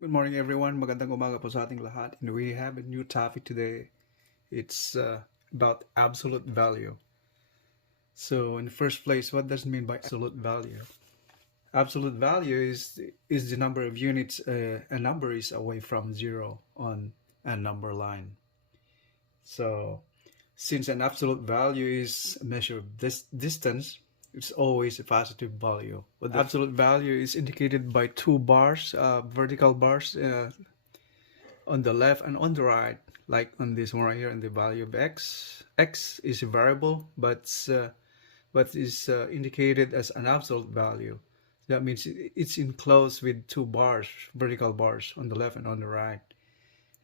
Good morning everyone, magandang umaga po sa ating lahat. And we have a new topic today. It's about absolute value. So in the first place, what does it mean by absolute value? Absolute value is the number of units a number is away from zero on a number line. So since an absolute value is a measure of this distance, it's always a positive value. But the absolute value is indicated by two bars, vertical bars on the left and on the right, like on this one right here, and the value of x. X is a variable, but is indicated as an absolute value. That means it's enclosed with two bars, vertical bars, on the left and on the right.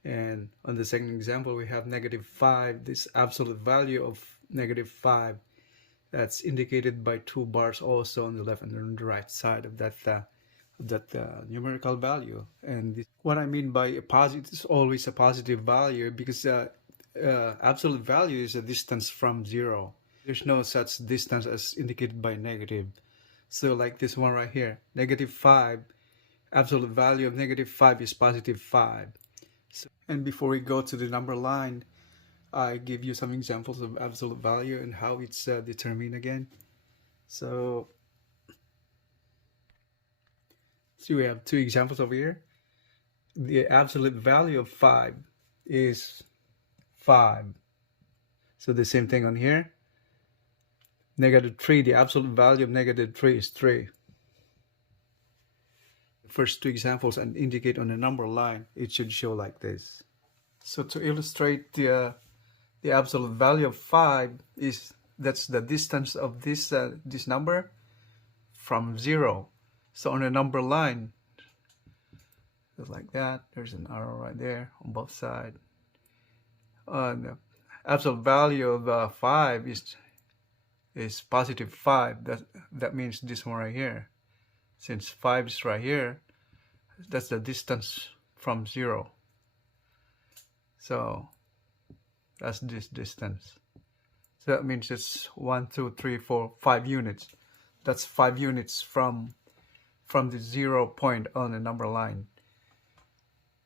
And on the second example, we have -5, this absolute value of -5. That's indicated by two bars also on the left and on the right side of that numerical value. And what I mean by a positive is always a positive value, because absolute value is a distance from zero. There's no such distance as indicated by negative. So like this one right here, -5, absolute value of -5 is +5. So, and before we go to the number line, I give you some examples of absolute value and how it's determined again. So we have two examples over here. The absolute value of 5 is 5. So the same thing on here. -3, the absolute value of -3 is 3. The first two examples and indicate on the number line, it should show like this. So to illustrate the absolute value of 5 that's the distance of this number from 0. So on the number line, just like that, there's an arrow right there on both sides. The absolute value of 5 is +5. That means this one right here. Since 5 is right here, that's the distance from 0. So that's this distance. So that means it's 1, 2, 3, 4, 5 units. That's 5 units from the 0 point on the number line.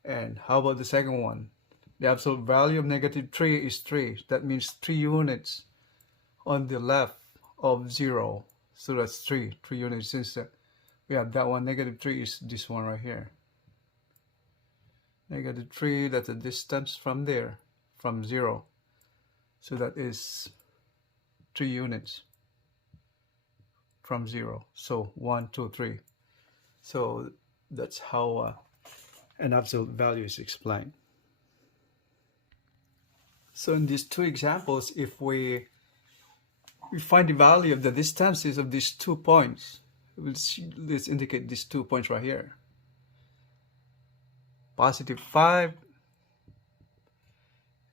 And how about the second one? The absolute value of -3 is 3. That means 3 units on the left of 0. So that's 3 units. Since we have that one, -3 is this one right here. -3, that's a distance from there, from 0. So that is 3 units from 0. So 1, 2, 3. So that's how an absolute value is explained. So in these two examples, if we find the value of the distances of these 2 points, let's indicate these 2 points right here. +5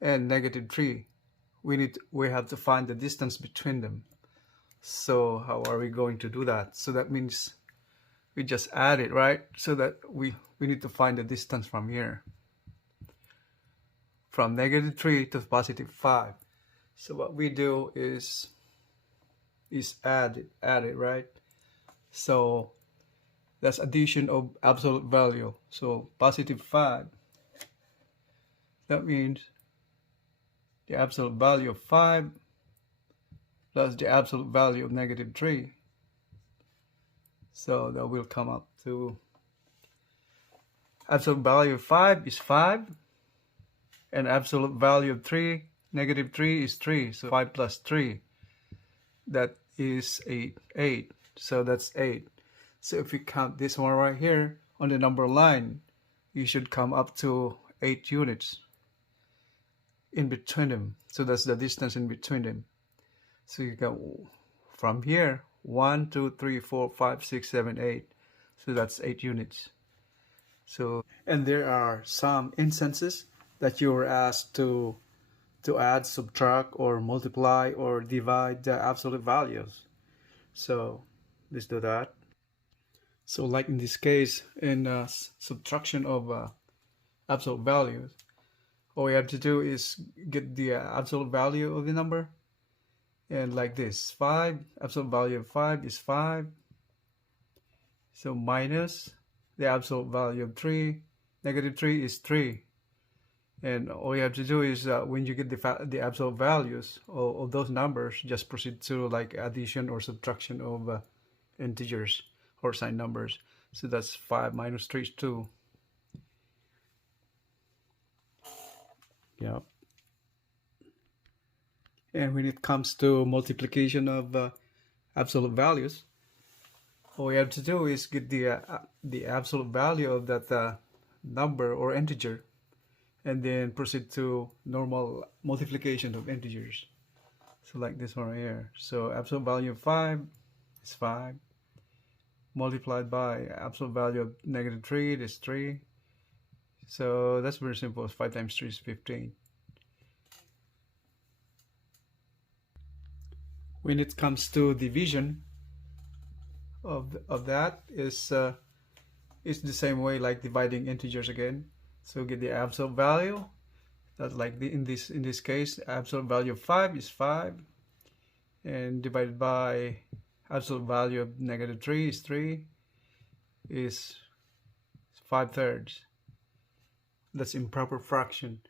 and -3. We have to find the distance between them. So how are we going to do that? So that means we just add it, right? So that we need to find the distance from here, from -3 to +5. So what we do is add it, right? So that's addition of absolute value. So +5, that means the absolute value of 5 plus the absolute value of -3. So that will come up to absolute value of 5 is 5, and absolute value of -3 is 3. So 5 plus 3, that is 8. So that's 8. So if we count this one right here on the number line, you should come up to 8 units in between them. So that's the distance in between them. So you go from here, 1, 2, 3, 4, 5, 6, 7, 8. So that's 8 units. So, and there are some instances that you were asked to add, subtract, or multiply, or divide the absolute values. So let's do that. So like in this case, in subtraction of absolute values, all we have to do is get the absolute value of the number. And like this, 5, absolute value of 5 is 5. So minus the absolute value of 3, negative 3 is 3. And all you have to do is when you get the absolute values of those numbers, just proceed to like addition or subtraction of integers or signed numbers. So that's 5 minus 3 is 2. Yep. And when it comes to multiplication of absolute values, all you have to do is get the absolute value of that number or integer, and then proceed to normal multiplication of integers. So like this one right here. So absolute value of 5 is 5. Multiplied by absolute value of negative 3 is 3. So that's very simple. 5 times 3 is 15. When it comes to division of that is it's the same way like dividing integers again. So get the absolute value. That's like in this case, absolute value of 5 is 5, and divided by absolute value of negative 3 is 3, is 5/3. That's improper fraction.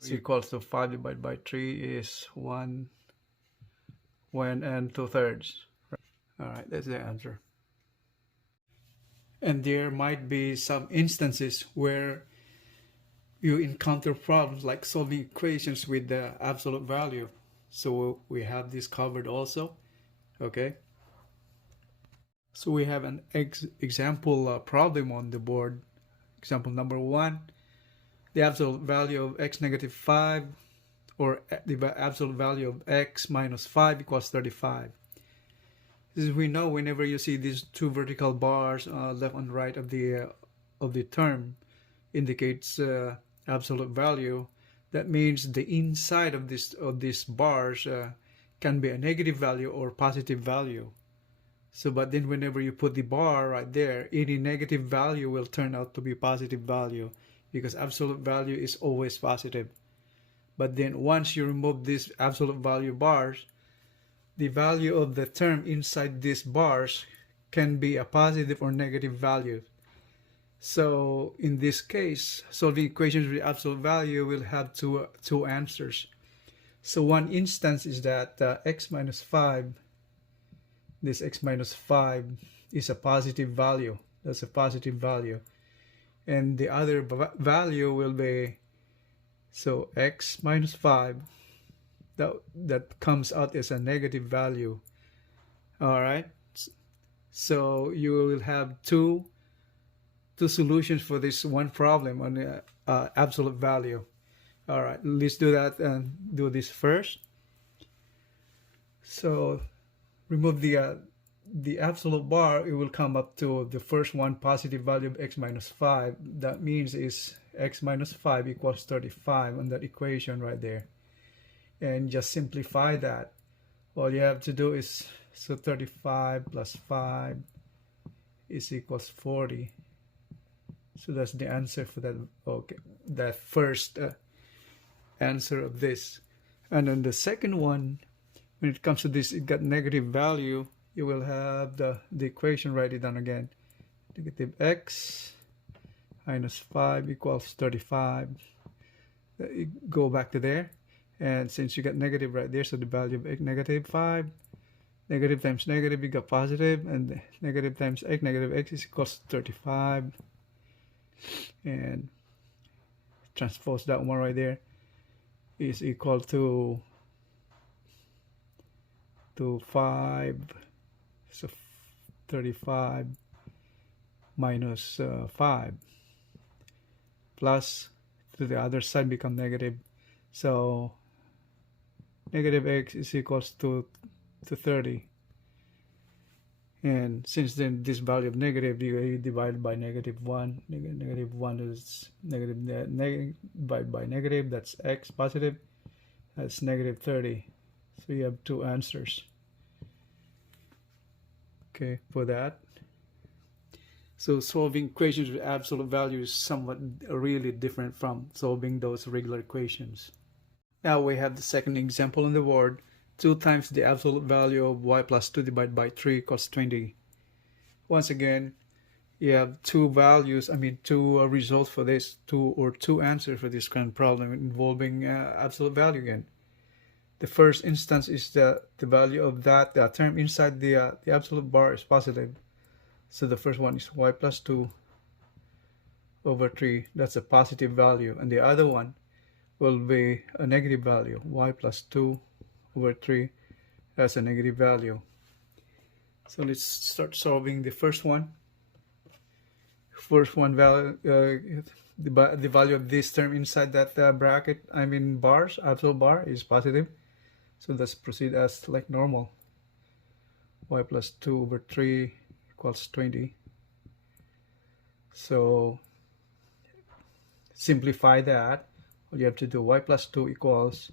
So equals to 5 divided by 3 is 1 and 2/3. Alright, that's the answer. And there might be some instances where you encounter problems like solving equations with the absolute value. So we have this covered also. Okay. So we have an example problem on the board. Example number 1. The absolute value of x negative 5, or the absolute value of x minus 5 equals 35. As we know, whenever you see these two vertical bars left and right of the term indicates absolute value, that means the inside of these bars can be a negative value or positive value. So but then whenever you put the bar right there, any negative value will turn out to be positive value, because absolute value is always positive. But then once you remove these absolute value bars, the value of the term inside these bars can be a positive or negative value. So in this case, solving equations with absolute value will have two answers. So one instance is that x minus 5, this x minus 5 is a positive value. That's a positive value. And the other value will be, so x minus 5, that comes out as a negative value. All right. So you will have two solutions for this one problem on the absolute value. All right, let's do that and do this first. So remove the absolute bar. It will come up to the first one, positive value of x minus 5. That means is x minus 5 equals 35 on that equation right there. And just simplify that. All you have to do is, so 35 plus 5 is equals 40. So that's the answer for that. Okay, that first answer of this. And then the second one, when it comes to this, it got negative value. You will have the equation, write it down again. Negative x minus 5 equals 35. Go back to there. And since you got negative right there, so the value of x negative 5, negative times negative, you got positive, and negative times x, negative x is equals 35. And transpose that one right there is equal to 5. So 35 minus 5 plus to the other side become negative. So negative x is equals to 30. And since then this value of negative, you divide by negative 1. Negative 1 is negative, divided by negative, that's x positive, that's negative 30. So you have two answers. Okay, for that. So solving equations with absolute value is somewhat really different from solving those regular equations. Now we have the second example on the board. 2 times the absolute value of y plus 2 divided by 3 equals 20. Once again, you have two values, two results for this, two answers for this kind of problem involving absolute value again. The first instance is the value of that term inside the absolute bar is positive. So the first one is y plus 2 over 3. That's a positive value. And the other one will be a negative value. Y plus 2 over 3. That's a negative value. So let's start solving the first one. First one value, the value of this term inside that bracket, bars, absolute bar is positive. So let's proceed as like normal. Y plus 2 over 3 equals 20. So simplify that. All you have to do, y plus 2 equals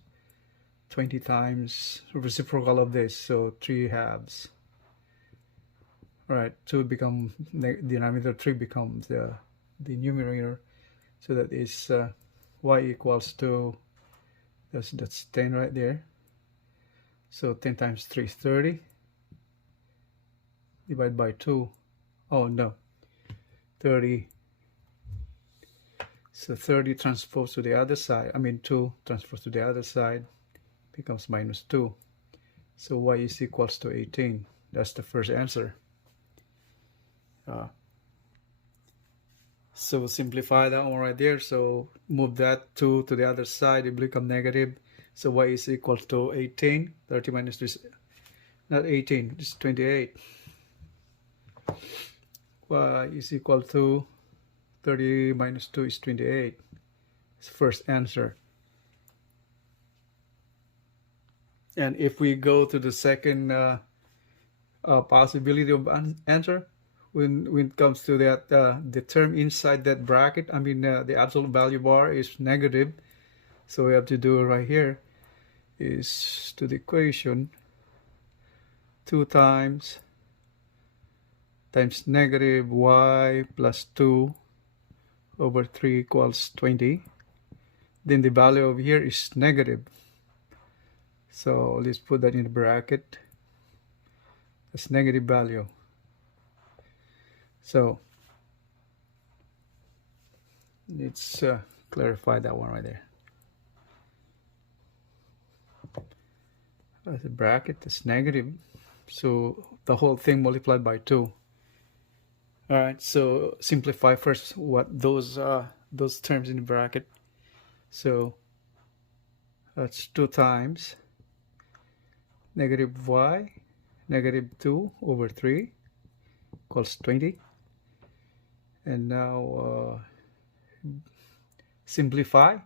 20 times reciprocal of this, so 3 halves. All right, 2 become denominator, 3 becomes the numerator. So that is y equals to, that's 10 right there. So 10 times 3 is 30. Divide by 2. Oh no, 30. So 30 transposed to the other side. 2 transposed to the other side becomes minus 2. So y is equals to 18. That's the first answer. So simplify that one right there. So move that 2 to the other side. It becomes negative. So y is equal to 18. 30 minus 3, not 18, it's 28. Y is equal to 30 minus 2 is 28. It's the first answer. And if we go to the second possibility of answer, when it comes to that, the term inside that bracket, the absolute value bar is negative. So we have to do right here is to the equation 2 times negative y plus 2 over 3 equals 20. Then the value over here is negative. So let's put that in the bracket. That's negative value. So let's clarify that one right there. The bracket is negative, so the whole thing multiplied by 2. All right, so simplify first what those terms in the bracket. So that's 2 times negative y, negative 2 over 3 equals 20. And now simplify.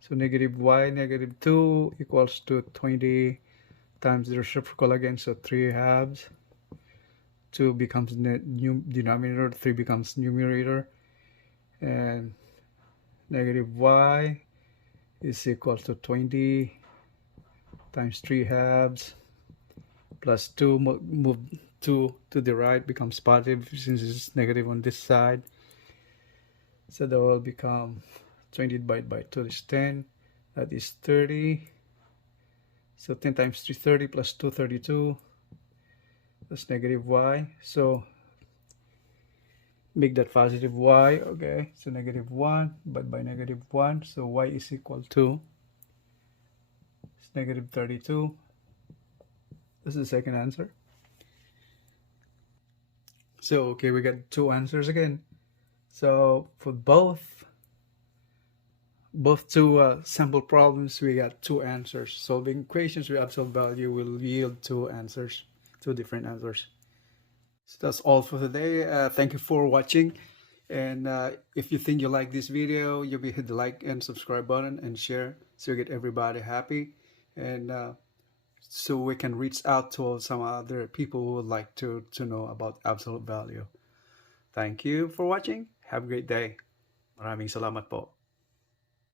So negative y, negative 2 equals to 20 times the reciprocal again, so 3 halves. 2 becomes denominator, 3 becomes numerator, and negative y is equal to 20 times 3 halves plus 2, move 2 to the right, becomes positive since it's negative on this side. So that will become 20 divided by 2 is 10, that is 30. So 10 times 3, 30 plus 2, 32. That's negative y. So make that positive y. Okay, so negative 1 divided by negative 1. So y is equal to it's negative 32. This is the second answer. So okay, we got 2 answers again. So for both 2 sample problems, we got 2 answers. Solving equations with absolute value will yield 2 answers, 2 different answers. So that's all for today. Thank you for watching. And if you think you like this video, you'll be hit the like and subscribe button and share so you get everybody happy. And so we can reach out to some other people who would like to know about absolute value. Thank you for watching. Have a great day. Maraming salamat po.